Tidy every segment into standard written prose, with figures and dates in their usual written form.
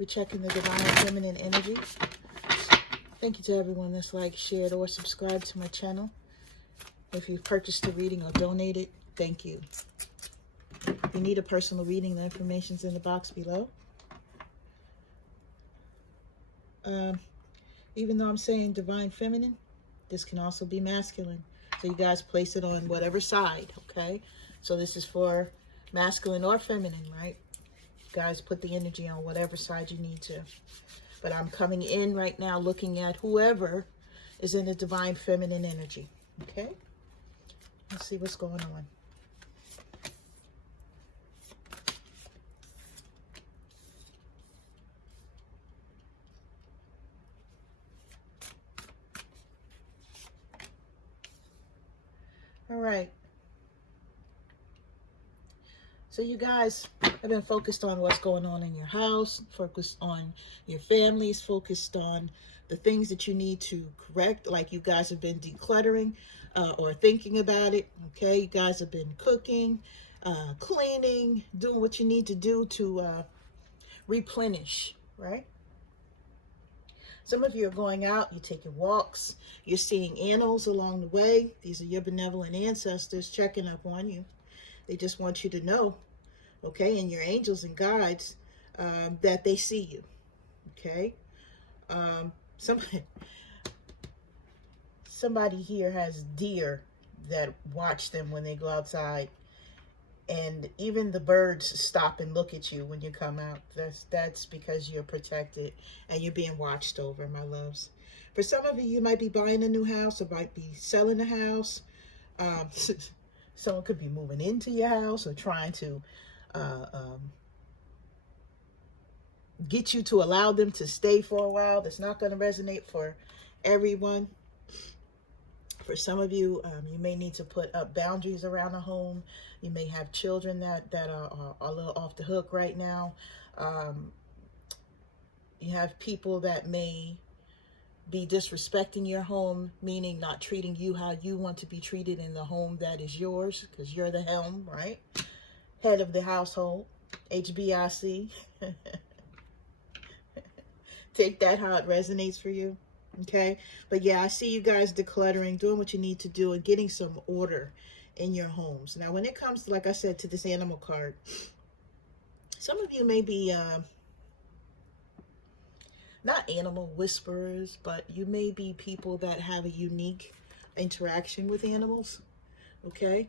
We're checking the divine feminine energy. Thank you to everyone that's liked, shared, or subscribed to my channel. If you've purchased a reading or donated, thank you. If you need a personal reading, the information's in the box below. Even though I'm saying divine feminine, this can also be masculine. So you guys place it on whatever side, okay? So this is for masculine or feminine, right? You guys put the energy on whatever side you need to. But I'm coming in right now looking at whoever is in the divine feminine energy, okay? Let's see what's going on. All right. So you guys have been focused on what's going on in your house, focused on your families, focused on the things that you need to correct, like you guys have been decluttering or thinking about it, okay? You guys have been cooking, cleaning, doing what you need to do to replenish, right? Some of you are going out, you're taking walks, you're seeing animals along the way. These are your benevolent ancestors checking up on you. They just want you to know, okay, and your angels and guides, that they see you, okay? Somebody here has deer that watch them when they go outside. And even the birds stop and look at you when you come out. That's because you're protected and you're being watched over, my loves. For some of you, you might be buying a new house or might be selling a house. Someone could be moving into your house or trying to get you to allow them to stay for a while. That's not going to resonate for everyone. For some of you, you may need to put up boundaries around the home. You may have children that are a little off the hook right now. You have people that may be disrespecting your home, meaning not treating you how you want to be treated in the home that is yours, because you're the helm, right? Head of the household, HBIC. Take that how it resonates for you. Okay, but yeah, I see you guys decluttering, doing what you need to do, and getting some order in your homes. Now, when it comes, like I said, to this animal card, some of you may be not animal whisperers, but you may be people that have a unique interaction with animals. Okay,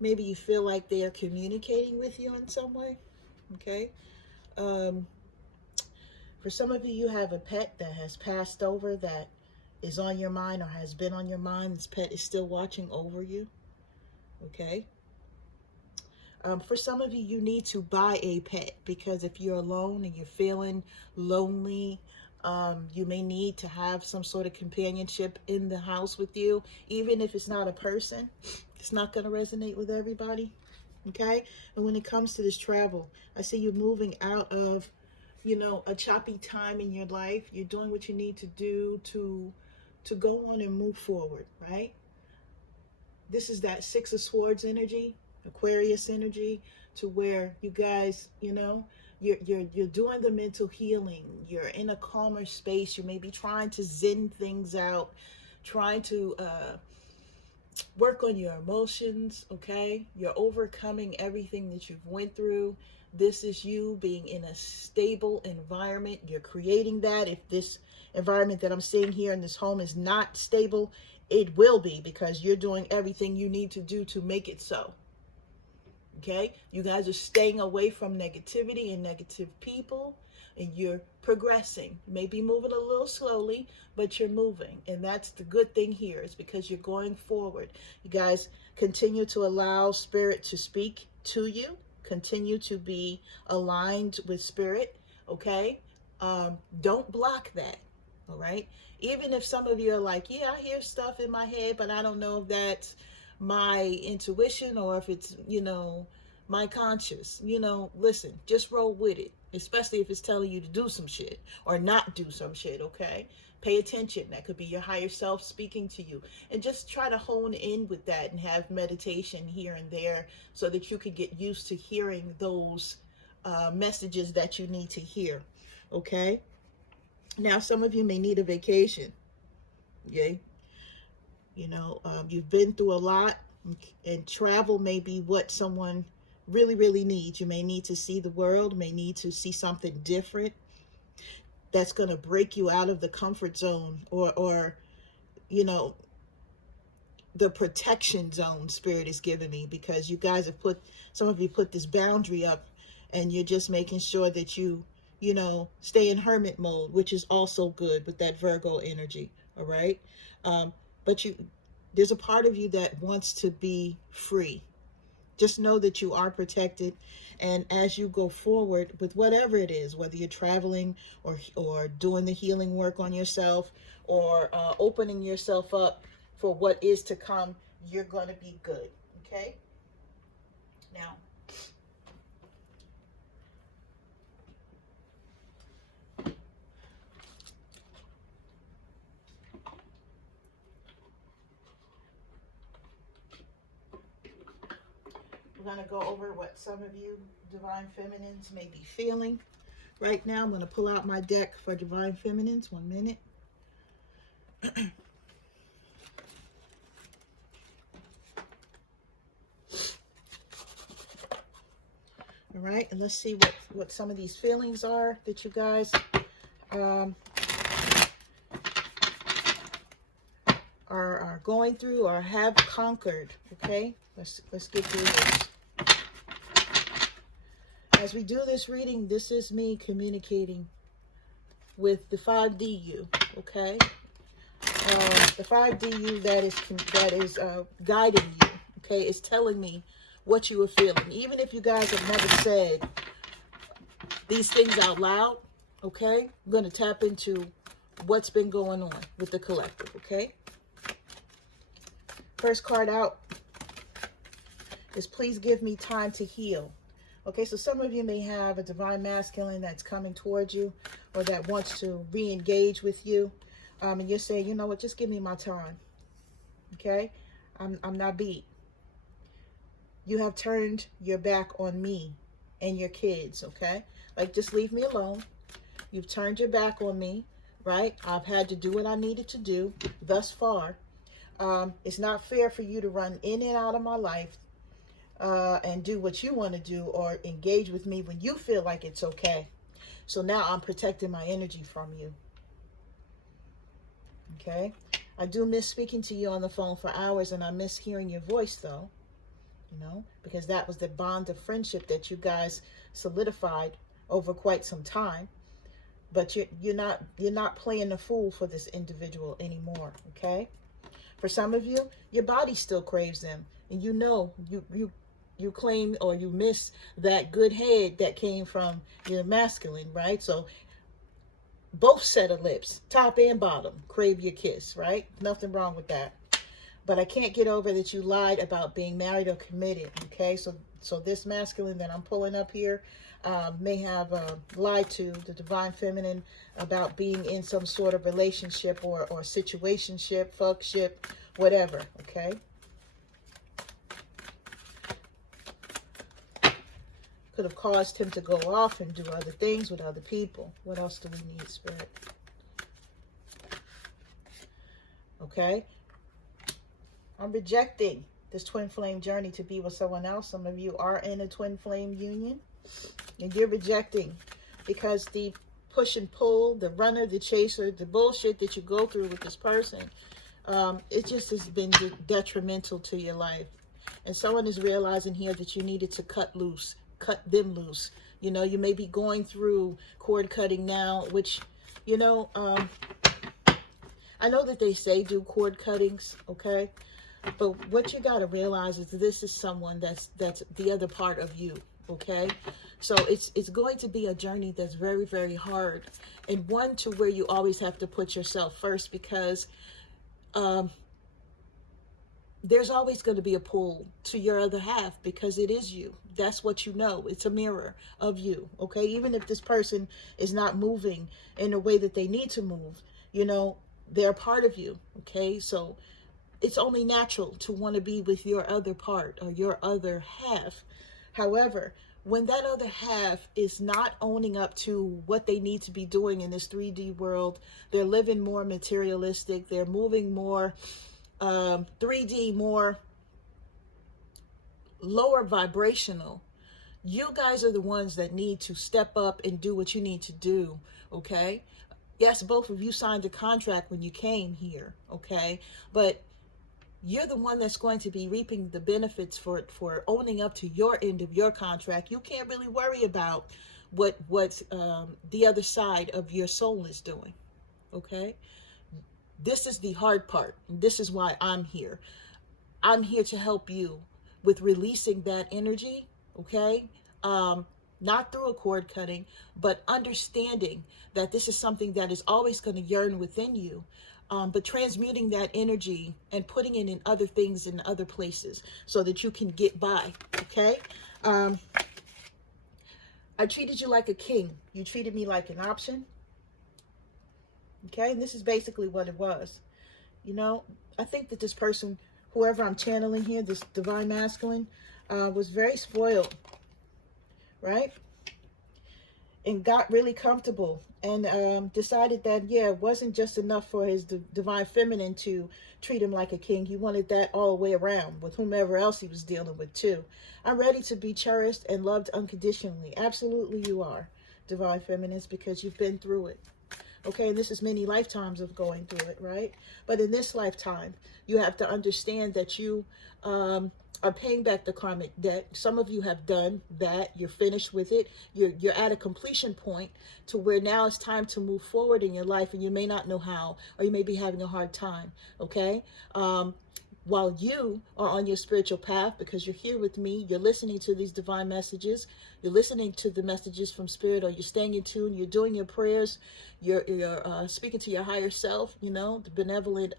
maybe you feel like they are communicating with you in some way. Okay. For some of you, you have a pet that has passed over that is on your mind or has been on your mind. This pet is still watching over you. Okay. For some of you, you need to buy a pet, because if you're alone and you're feeling lonely, you may need to have some sort of companionship in the house with you. Even if it's not a person, it's not going to resonate with everybody. Okay. And when it comes to this travel, I see you moving out of, you know, a choppy time in your life. You're doing what you need to do to go on and move forward, right? This is that Six of Swords energy, Aquarius energy, to where you guys, you know, you're doing the mental healing. You're in a calmer space. You may be trying to zen things out, trying to work on your emotions, okay? You're overcoming everything that you've went through. This is you being in a stable environment. You're creating that. If this environment that I'm seeing here in this home is not stable, it will be, because you're doing everything you need to do to make it so. Okay? You guys are staying away from negativity and negative people, and you're progressing. You may be moving a little slowly, but you're moving. And that's the good thing here, is because you're going forward. You guys continue to allow spirit to speak to you. Continue to be aligned with spirit, okay? Don't block that, all right? Even if some of you are like, yeah, I hear stuff in my head, but I don't know if that's my intuition or if it's, you know, my conscious, listen, just roll with it, especially if it's telling you to do some shit or not do some shit, okay? Pay attention. That could be your higher self speaking to you. And just try to hone in with that and have meditation here and there so that you could get used to hearing those messages that you need to hear, okay? Now, some of you may need a vacation, okay? You've been through a lot, and travel may be what someone really, really needs. You may need to see the world, may need to see something different that's going to break you out of the comfort zone or the protection zone Spirit is giving me, because you guys have some of you put this boundary up, and you're just making sure that you stay in hermit mode, which is also good with that Virgo energy. All right. But there's a part of you that wants to be free. Just know that you are protected. And as you go forward with whatever it is, whether you're traveling or doing the healing work on yourself, or opening yourself up for what is to come, you're going to be good. Okay? Now, we're going to go over what some of you Divine Feminines may be feeling right now. I'm going to pull out my deck for Divine Feminines. 1 minute. All right, and let's see what some of these feelings are that you guys are going through or have conquered. Okay, let's get through this. As we do this reading, this is me communicating with the 5D you. Okay, the 5D you that is guiding you. Okay, is telling me what you are feeling. Even if you guys have never said these things out loud, okay? I'm going to tap into what's been going on with the collective, okay? First card out is please give me time to heal. Okay, so some of you may have a divine masculine that's coming towards you or that wants to re-engage with you. And you're saying, you know what, just give me my time. Okay? I'm not beat. You have turned your back on me and your kids, okay? Like, just leave me alone. You've turned your back on me, right? I've had to do what I needed to do thus far. It's not fair for you to run in and out of my life and do what you want to do or engage with me when you feel like it's okay. So now I'm protecting my energy from you. Okay? I do miss speaking to you on the phone for hours, and I miss hearing your voice, though. Because that was the bond of friendship that you guys solidified over quite some time. But you're not playing the fool for this individual anymore, okay? For some of you, your body still craves them, and you claim or you miss that good head that came from your masculine, right? So both set of lips, top and bottom, crave your kiss, right? Nothing wrong with that. But I can't get over that you lied about being married or committed, okay? So this masculine that I'm pulling up here may have lied to the Divine Feminine about being in some sort of relationship or situationship, fuckship, whatever, okay? Could have caused him to go off and do other things with other people. What else do we need, Spirit? Okay? I'm rejecting this twin flame journey to be with someone else. Some of you are in a twin flame union, and you're rejecting because the push and pull, the runner, the chaser, the bullshit that you go through with this person, it just has been detrimental to your life. And someone is realizing here that you needed to cut them loose. You may be going through cord cutting now, which, I know that they say do cord cuttings, okay? But what you got to realize is this is someone that's the other part of you, okay? So it's going to be a journey that's very, very hard, and one to where you always have to put yourself first, because there's always going to be a pull to your other half because it is you. That's what you know. It's a mirror of you. Okay. Even if this person is not moving in the way that they need to move, you know, they're a part of you. Okay. So it's only natural to want to be with your other part or your other half. However, when that other half is not owning up to what they need to be doing in this 3D world, they're living more materialistic, they're moving more 3D, more lower vibrational. You guys are the ones that need to step up and do what you need to do. Okay. Yes, both of you signed a contract when you came here. Okay. But you're the one that's going to be reaping the benefits for owning up to your end of your contract. You can't really worry about what the other side of your soul is doing. Okay. This is the hard part. This is why I'm here. I'm here to help you with releasing that energy. Okay. Not through a cord cutting, but understanding that this is something that is always going to yearn within you. But transmuting that energy and putting it in other things in other places so that you can get by. Okay. I treated you like a king. You treated me like an option. Okay. And this is basically what it was. You know, I think that this person, whoever I'm channeling here, this divine masculine, was very spoiled. Right. And got really comfortable and decided that, yeah, it wasn't just enough for his divine feminine to treat him like a king. He wanted that all the way around with whomever else he was dealing with too. I'm ready to be cherished and loved unconditionally. Absolutely you are, divine feminines, because you've been through it. Okay, and this is many lifetimes of going through it, right? But in this lifetime, you have to understand that you are paying back the karmic debt. Some of you have done that. You're finished with it. You're at a completion point to where now it's time to move forward in your life, and you may not know how, or you may be having a hard time, okay? While you are on your spiritual path, because you're here with me, you're listening to these divine messages, you're listening to the messages from spirit, or you're staying in tune, you're doing your prayers, you're speaking to your higher self, you know, the benevolent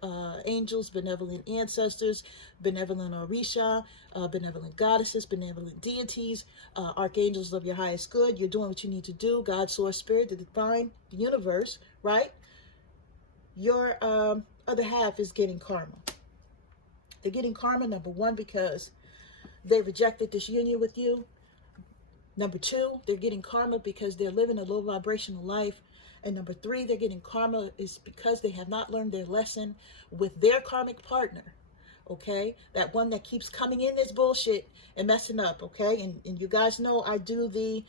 angels, benevolent ancestors, benevolent Orisha, benevolent goddesses, benevolent deities, archangels of your highest good. You're doing what you need to do. God, source, spirit, the divine, the universe, right? Your other half is getting karma. They're getting karma, number one, because they rejected this union with you. Number two, they're getting karma because they're living a low vibrational life. And number three, they're getting karma is because they have not learned their lesson with their karmic partner. Okay, that one that keeps coming in this bullshit and messing up. Okay, and you guys know I do the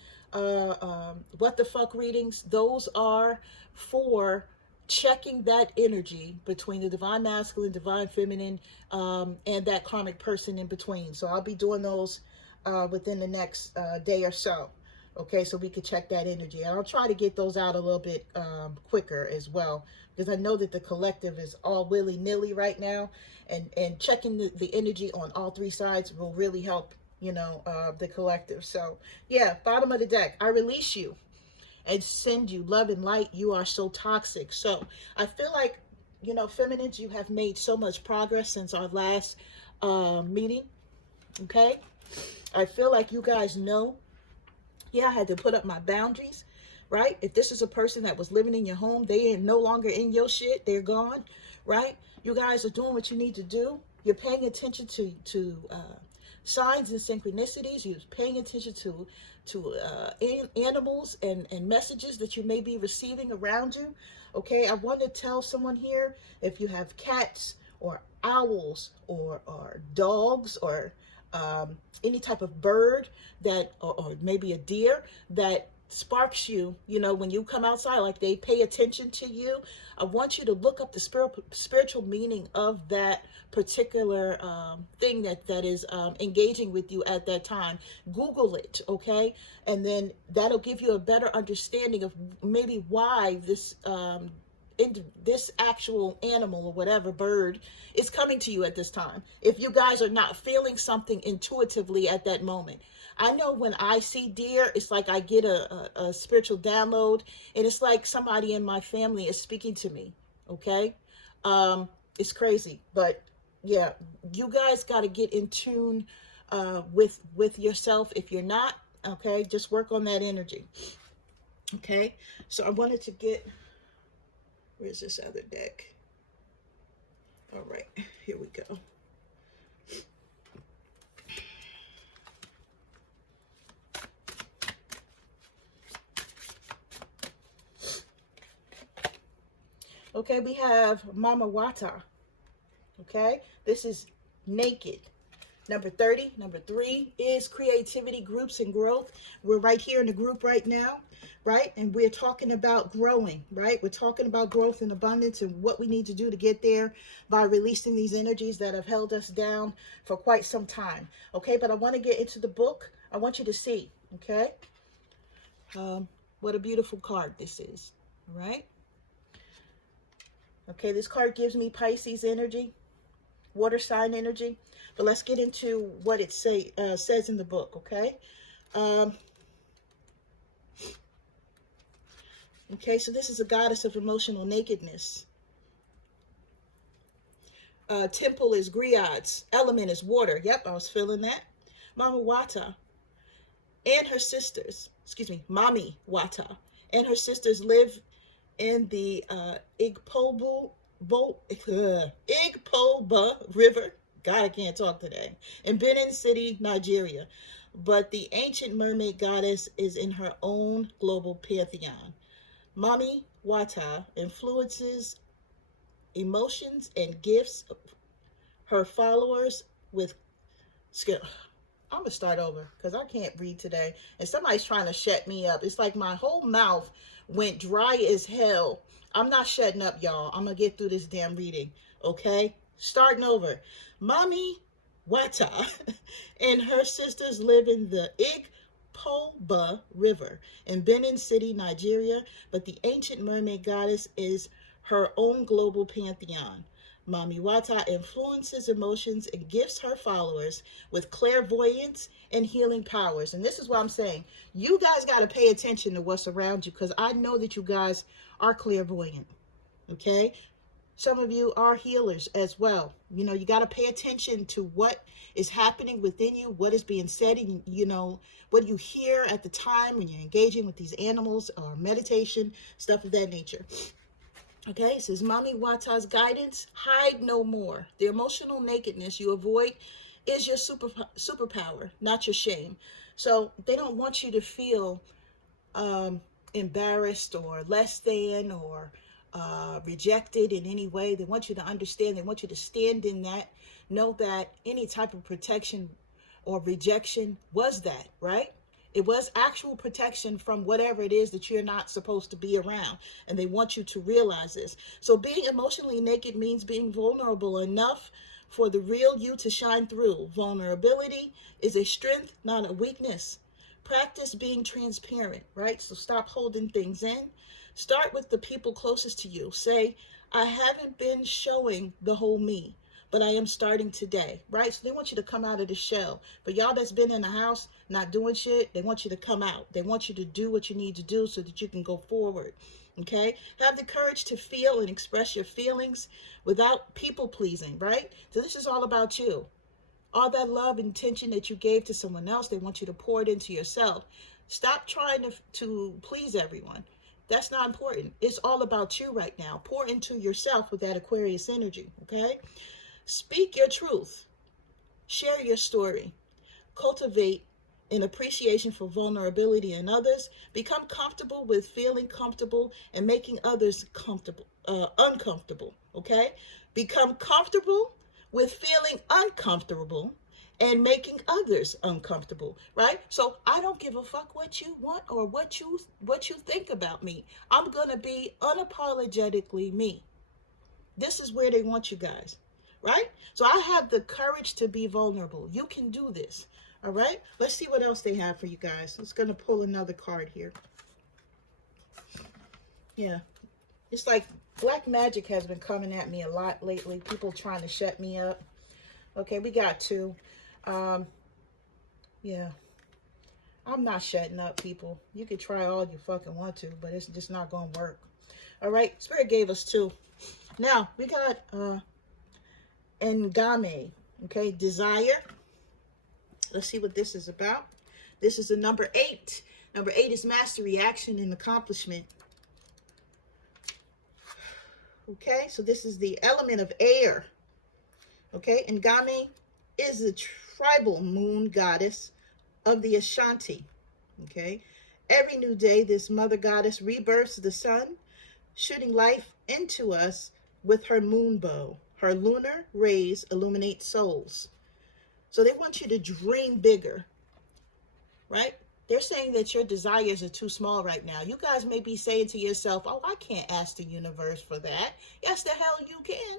what the fuck readings. Those are for checking that energy between the divine masculine, divine feminine, and that karmic person in between. So I'll be doing those within the next day or so. Okay, so we could check that energy. And I'll try to get those out a little bit quicker as well, because I know that the collective is all willy-nilly right now. And checking the energy on all three sides will really help, you know, the collective. So, yeah, bottom of the deck, I release you and send you love and light. You are so toxic. So I feel like, you know, feminines, you have made so much progress since our last meeting. Okay. I feel like you guys know, yeah, I had to put up my boundaries, right? If this is a person that was living in your home, they are no longer in your shit. They're gone, right? You guys are doing what you need to do. You're paying attention to signs and synchronicities. You're paying attention to animals and messages that you may be receiving around you. Okay, I want to tell someone here, if you have cats or owls or dogs or any type of bird that, or maybe a deer that sparks you, you know, when you come outside, like they pay attention to you. I want you to look up the spiritual meaning of that particular thing that is engaging with you at that time. Google it, okay? And then that'll give you a better understanding of maybe why this this actual animal or whatever bird is coming to you at this time, if you guys are not feeling something intuitively at that moment. I know when I see deer, it's like I get a spiritual download, and it's like somebody in my family is speaking to me. Okay. It's crazy, but yeah, you guys got to get in tune with yourself. If you're not, okay, just work on that energy. Okay, so I wanted to get, where's this other deck? All right, here we go. Okay, we have Mama Wata. Okay, this is naked. Number 30. Number 3 is creativity, groups, and growth. We're right here in the group right now, right? And we're talking about growing, right? We're talking about growth and abundance and what we need to do to get there by releasing these energies that have held us down for quite some time. Okay, but I want to get into the book. I want you to see, okay, what a beautiful card this is, all right? Okay, this card gives me Pisces energy, water sign energy. But let's get into what it says in the book, okay? Okay, so this is a goddess of emotional nakedness. Temple is griots. Element is water. Yep, I was feeling that. Mama Wata and her sisters, Mami Wata and her sisters live in the Igpoba River. God, I can't talk today. In Benin City, Nigeria. But the ancient mermaid goddess is in her own global pantheon. Mami Wata influences emotions and gifts her followers with skill. I'm going to start over because I can't read today. And somebody's trying to shut me up. It's like my whole mouth went dry as hell. I'm not shutting up, y'all. I'm going to get through this damn reading. Okay? Starting over. Mami Wata and her sisters live in the Igpoba River in Benin City, Nigeria, but the ancient mermaid goddess is her own global pantheon. Mami Wata influences emotions and gifts her followers with clairvoyance and healing powers. And this is what I'm saying. You guys got to pay attention to what's around you because I know that you guys are clairvoyant. Okay? Some of you are healers as well. You know, you got to pay attention to what is happening within you, what is being said, and, you know, what you hear at the time when you're engaging with these animals or meditation, stuff of that nature. Okay, it says, Mami Wata's guidance, hide no more. The emotional nakedness you avoid is your superpower, not your shame. So they don't want you to feel embarrassed or less than or rejected in any way. They want you to understand. They want you to stand in that. Know that any type of protection or rejection was that, right? It was actual protection from whatever it is that you're not supposed to be around. And they want you to realize this. So being emotionally naked means being vulnerable enough for the real you to shine through. Vulnerability is a strength, not a weakness. Practice being transparent, right? So stop holding things in. Start with the people closest to you. Say, I haven't been showing the whole me, but I am starting today, right? So they want you to come out of the shell. But y'all that's been in the house not doing shit, they want you to come out. They want you to do what you need to do so that you can go forward, okay? Have the courage to feel and express your feelings without people pleasing, right? So this is all about you. All that love and attention that you gave to someone else, they want you to pour it into yourself. Stop trying to please everyone. That's not important. It's all about you right now. Pour into yourself with that Aquarius energy, okay? Speak your truth. Share your story. Cultivate an appreciation for vulnerability in others. Become comfortable with feeling comfortable and making others uncomfortable, okay? Become comfortable with feeling uncomfortable and making others uncomfortable, right? So I don't give a fuck what you want or what you think about me. I'm gonna be unapologetically me. This is where they want you guys, right? So I have the courage to be vulnerable. You can do this, all right? Let's see what else they have for you guys. It's gonna pull another card here. Yeah, it's like black magic has been coming at me a lot lately. People trying to shut me up. Okay, we got two. Yeah, I'm not shutting up, people. You can try all you fucking want to, but it's just not gonna work. All right, Spirit gave us two. Now we got Ngame. Okay, desire. Let's see what this is about. This is a number 8. Number 8 is mastery, action, and accomplishment. Okay, so this is the element of air. Okay, Ngame is the tribal moon goddess of the Ashanti. Okay, every new day, this mother goddess rebirths the sun, shooting life into us with her moon bow. Her lunar rays illuminate souls. So they want you to dream bigger, right? They're saying that your desires are too small right now. You guys may be saying to yourself, oh, I can't ask the universe for that. Yes, the hell you can.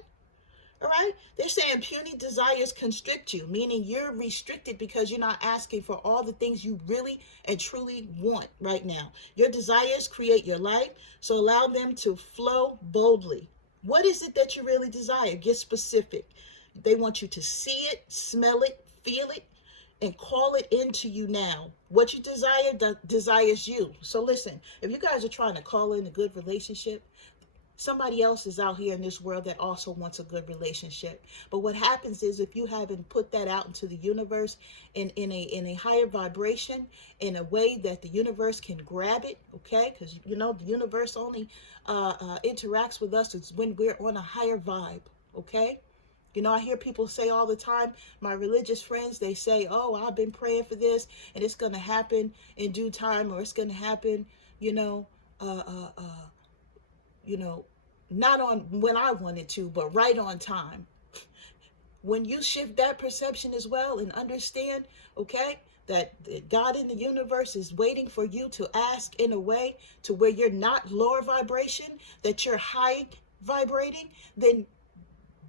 All right? They're saying puny desires constrict you, meaning you're restricted because you're not asking for all the things you really and truly want right now. Your desires create your life, so allow them to flow boldly. What is it that you really desire? Get specific. They want you to see it, smell it, feel it, and call it into you now. What you desire desires you. So listen, if you guys are trying to call in a good relationship, somebody else is out here in this world that also wants a good relationship. But what happens is, if you haven't put that out into the universe in a higher vibration, in a way that the universe can grab it, okay? Because, you know, the universe only interacts with us when we're on a higher vibe, okay? You know, I hear people say all the time, my religious friends, they say, oh, I've been praying for this, and it's going to happen in due time, or it's going to happen, not on when I wanted to, but right on time. When you shift that perception as well and understand, okay, that God in the universe is waiting for you to ask in a way to where you're not lower vibration, that you're high vibrating, then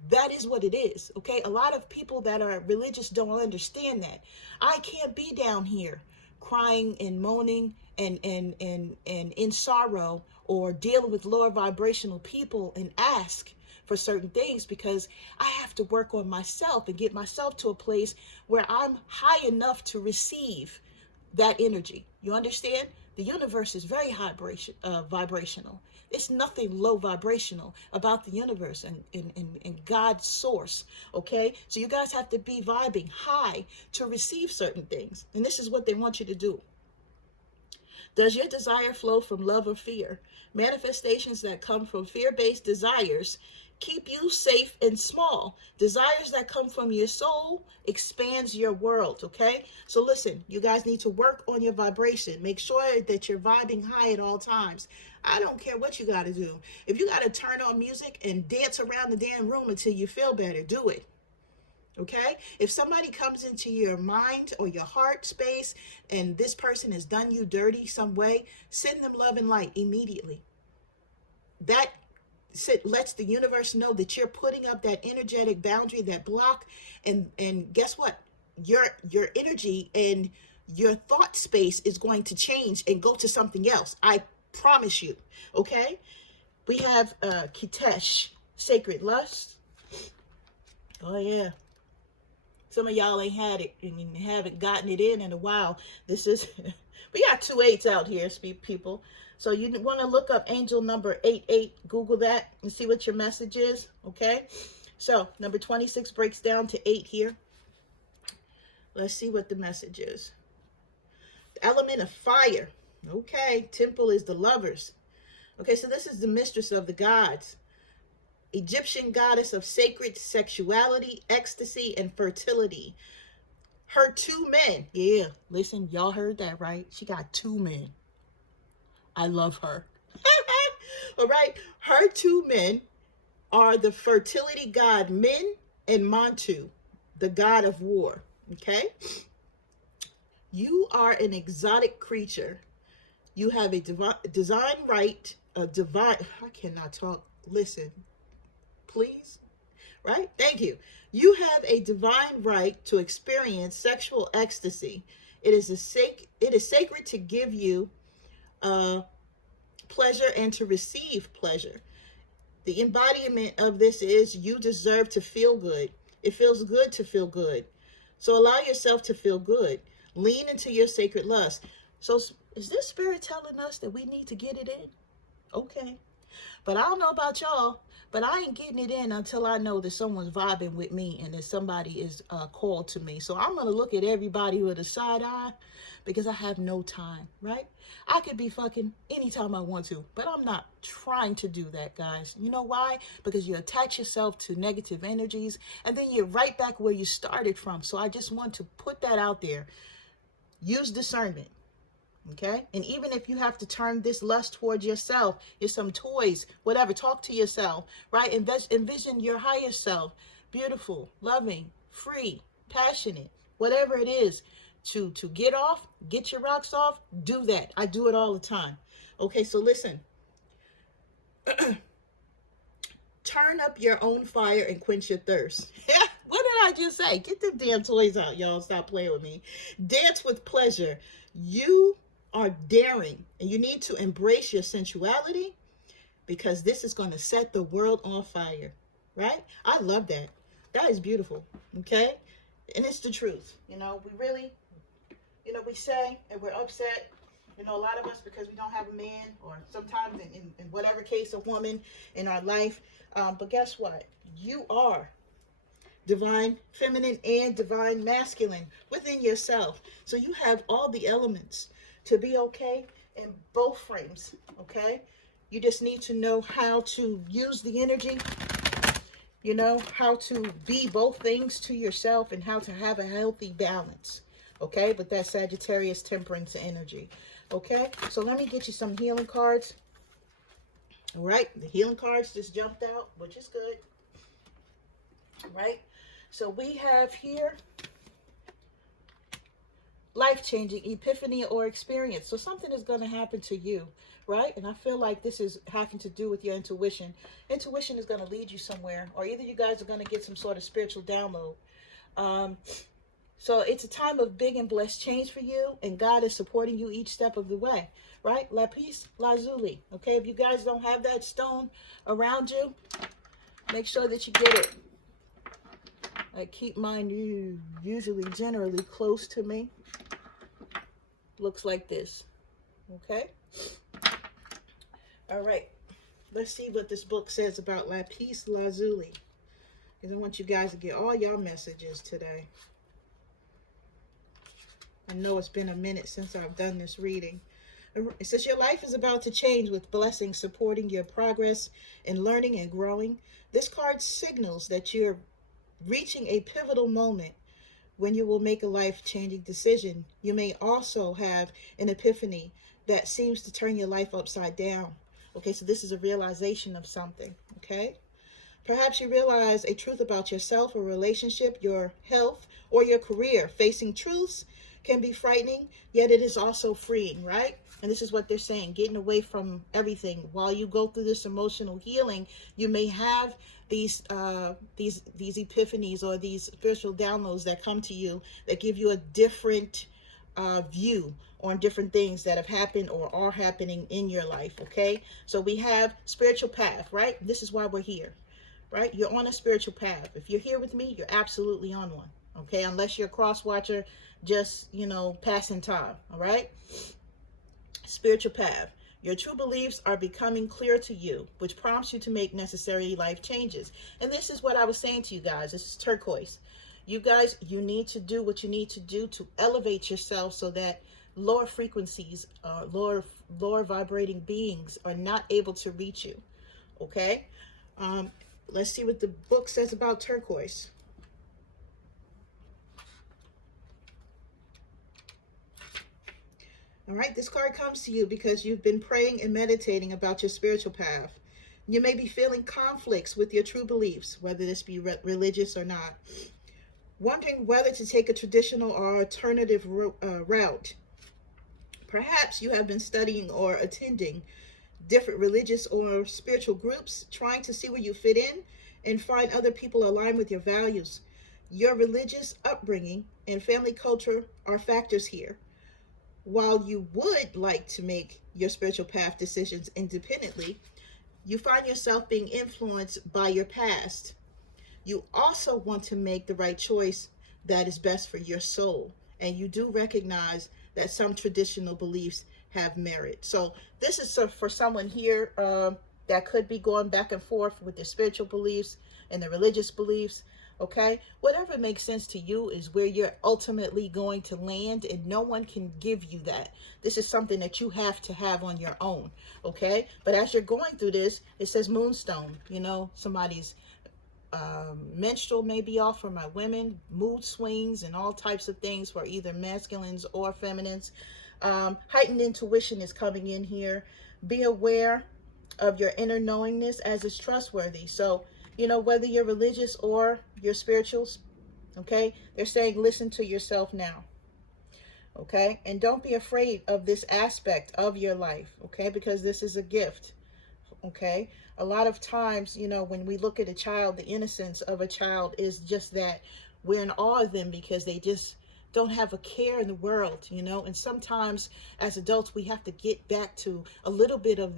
that is what it is, okay? A lot of people that are religious don't understand that. I can't be down here crying and moaning and in sorrow, or dealing with lower vibrational people and ask for certain things, because I have to work on myself and get myself to a place where I'm high enough to receive that energy. You understand? The universe is very vibrational. It's nothing low vibrational about the universe and God's source, okay? So you guys have to be vibing high to receive certain things. And this is what they want you to do. Does your desire flow from love or fear? Manifestations that come from fear-based desires keep you safe and small. Desires that come from your soul expands your world, okay? So listen, you guys need to work on your vibration. Make sure that you're vibing high at all times. I don't care what you got to do. If you got to turn on music and dance around the damn room until you feel better, do it. Okay? If somebody comes into your mind or your heart space and this person has done you dirty some way, send them love and light immediately. That lets the universe know that you're putting up that energetic boundary, that block, and guess what? Your energy and your thought space is going to change and go to something else. I promise you. Okay? We have Kitesh, sacred lust. Oh yeah. Some of y'all ain't had it and haven't gotten it in a while. This is, we got 2 8s out here, people. So you want to look up angel number 88, Google that and see what your message is, okay? So number 26 breaks down to 8 here. Let's see what the message is. The element of fire, okay? Temple is the lovers. Okay, so this is the mistress of the gods. Egyptian goddess of sacred sexuality, ecstasy, and fertility. Her 2 men. Yeah, listen, y'all heard that, right? She got 2 men. I love her. All right. Her 2 men are the fertility god Min and Montu, the god of war. Okay. You are an exotic creature. You have a divine right, I cannot talk. Listen. Please, right? Thank you. You have a divine right to experience sexual ecstasy. It is sacred to give you pleasure and to receive pleasure. The embodiment of this is you deserve to feel good. It feels good to feel good. So allow yourself to feel good. Lean into your sacred lust. So is this spirit telling us that we need to get it in? Okay. But I don't know about y'all, but I ain't getting it in until I know that someone's vibing with me and that somebody is called to me. So I'm going to look at everybody with a side eye because I have no time, right? I could be fucking anytime I want to, but I'm not trying to do that, guys. You know why? Because you attach yourself to negative energies and then you're right back where you started from. So I just want to put that out there. Use discernment. Okay. And even if you have to turn this lust towards yourself, here's some toys, whatever, talk to yourself, right? Envision your higher self, beautiful, loving, free, passionate, whatever it is to get off, get your rocks off, do that. I do it all the time. Okay. So listen, turn up your own fire and quench your thirst. What did I just say? Get them damn toys out, y'all. Stop playing with me. Dance with pleasure. You are daring and you need to embrace your sensuality because this is going to set the world on fire, right? I love that. That is beautiful. Okay. And it's the truth. You know, we really, you know, we say and we're upset, you know, a lot of us because we don't have a man or sometimes in whatever case a woman in our life. But guess what? You are divine feminine and divine masculine within yourself. So you have all the elements to be okay in both frames, okay? You just need to know how to use the energy, you know, how to be both things to yourself and how to have a healthy balance, okay? With that Sagittarius temperance energy, okay? So let me get you some healing cards. All right, the healing cards just jumped out, which is good, right? So we have here life-changing epiphany or experience. So something is going to happen to you, right? And I feel like this is having to do with your intuition. Intuition is going to lead you somewhere, or either you guys are going to get some sort of spiritual download. So it's a time of big and blessed change for you, and God is supporting you each step of the way, right? Lapis lazuli. Okay, if you guys don't have that stone around you, make sure that you get it. I keep mine usually generally close to me. Looks like this. Okay. All right. Let's see what this book says about lapis lazuli. Because I want you guys to get all y'all messages today. I know it's been a minute since I've done this reading. It says your life is about to change with blessings supporting your progress in learning and growing. This card signals that you're reaching a pivotal moment when you will make a life-changing decision. You may also have an epiphany that seems to turn your life upside down. Okay, so this is a realization of something, okay? Perhaps you realize a truth about yourself, a relationship, your health, or your career. Facing truths can be frightening, yet it is also freeing, right? And this is what they're saying, getting away from everything. While you go through this emotional healing, you may have these epiphanies or these spiritual downloads that come to you that give you a different view on different things that have happened or are happening in your life, okay? So we have spiritual path, right? This is why we're here, right? You're on a spiritual path. If you're here with me, you're absolutely on one, okay? Unless you're a cross watcher, just, you know, passing time, all right? Spiritual path. Your true beliefs are becoming clear to you, which prompts you to make necessary life changes. And this is what I was saying to you guys. This is turquoise. You guys, you need to do what you need to do to elevate yourself so that lower frequencies, lower vibrating beings are not able to reach you. Okay? Let's see what the book says about turquoise. All right, this card comes to you because you've been praying and meditating about your spiritual path. You may be feeling conflicts with your true beliefs, whether this be religious or not. Wondering whether to take a traditional or alternative route. Perhaps you have been studying or attending different religious or spiritual groups, trying to see where you fit in and find other people aligned with your values. Your religious upbringing and family culture are factors here. While you would like to make your spiritual path decisions independently, you find yourself being influenced by your past. You also want to make the right choice that is best for your soul. And you do recognize that some traditional beliefs have merit. So this is for someone here that could be going back and forth with the spiritual beliefs and the religious beliefs. Okay, whatever makes sense to you is where you're ultimately going to land, and no one can give you that. This is something that you have to have on your own. Okay, but as you're going through this, it says moonstone. You know, somebody's menstrual may be off for my women, mood swings and all types of things for either masculines or feminines. Heightened intuition is coming in here. Be aware of your inner knowingness as it's trustworthy. So, you know, whether you're religious or you're spirituals, okay, they're saying listen to yourself now. Okay, and don't be afraid of this aspect of your life, okay, because this is a gift. Okay, a lot of times, you know, when we look at a child, the innocence of a child is just that we're in awe of them because they just don't have a care in the world, you know. And sometimes as adults we have to get back to a little bit of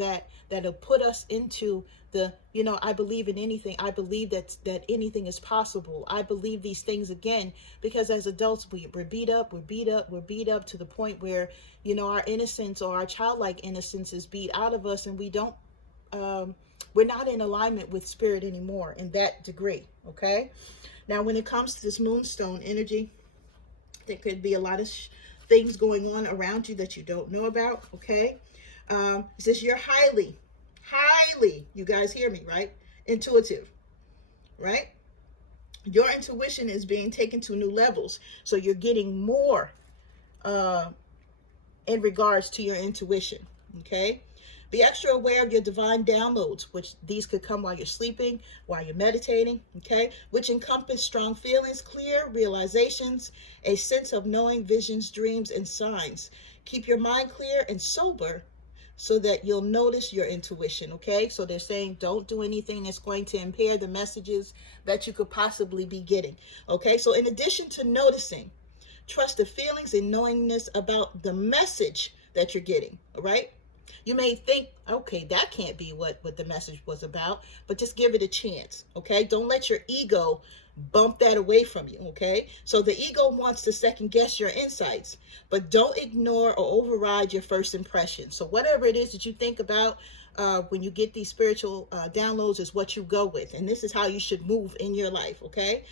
that'll put us into the, you know, I believe in anything. I believe that anything is possible. I believe these things again, because as adults we're beat up to the point where, you know, our innocence or our childlike innocence is beat out of us, and we don't we're not in alignment with spirit anymore in that degree. Okay, now when it comes to this moonstone energy, there could be a lot of things going on around you that you don't know about. Okay, it says you're highly, you guys hear me, right? Intuitive, right? Your intuition is being taken to new levels, so you're getting more in regards to your intuition. Okay, be extra aware of your divine downloads, which these could come while you're sleeping, while you're meditating, okay, which encompass strong feelings, clear realizations, a sense of knowing, visions, dreams, and signs. Keep your mind clear and sober so that you'll notice your intuition, okay? So they're saying don't do anything that's going to impair the messages that you could possibly be getting, okay? So in addition to noticing, trust the feelings and knowingness about the message that you're getting, all right? You may think, okay, that can't be what the message was about, but just give it a chance, okay? Don't let your ego bump that away from you, okay? So the ego wants to second guess your insights, but don't ignore or override your first impression. So whatever it is that you think about when you get these spiritual downloads is what you go with, and this is how you should move in your life, okay?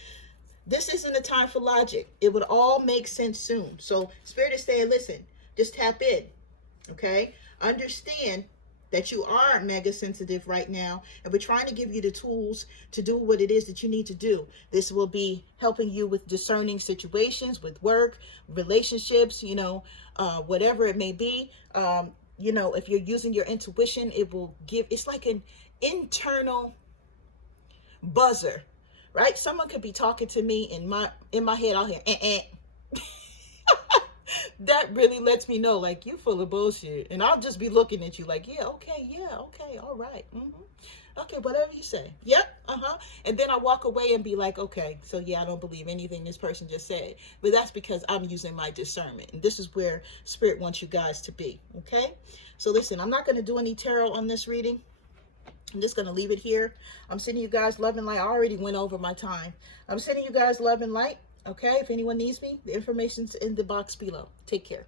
This isn't a time for logic. It would all make sense soon. So Spirit is saying, listen, just tap in, okay? Understand that you are mega sensitive right now, and we're trying to give you the tools to do what it is that you need to do. This will be helping you with discerning situations, with work, relationships, you know, whatever it may be. You know, if you're using your intuition, it will give, it's like an internal buzzer, right? Someone could be talking to me in my head, I'll hear that really lets me know, like, you full of bullshit. And I'll just be looking at you like, yeah, okay, all right. Okay, whatever you say. Yep, And then I walk away and be like, okay, so yeah, I don't believe anything this person just said. But that's because I'm using my discernment. And this is where Spirit wants you guys to be, okay? So listen, I'm not going to do any tarot on this reading. I'm just going to leave it here. I'm sending you guys love and light. I already went over my time. I'm sending you guys love and light. Okay, if anyone needs me, the information's in the box below. Take care.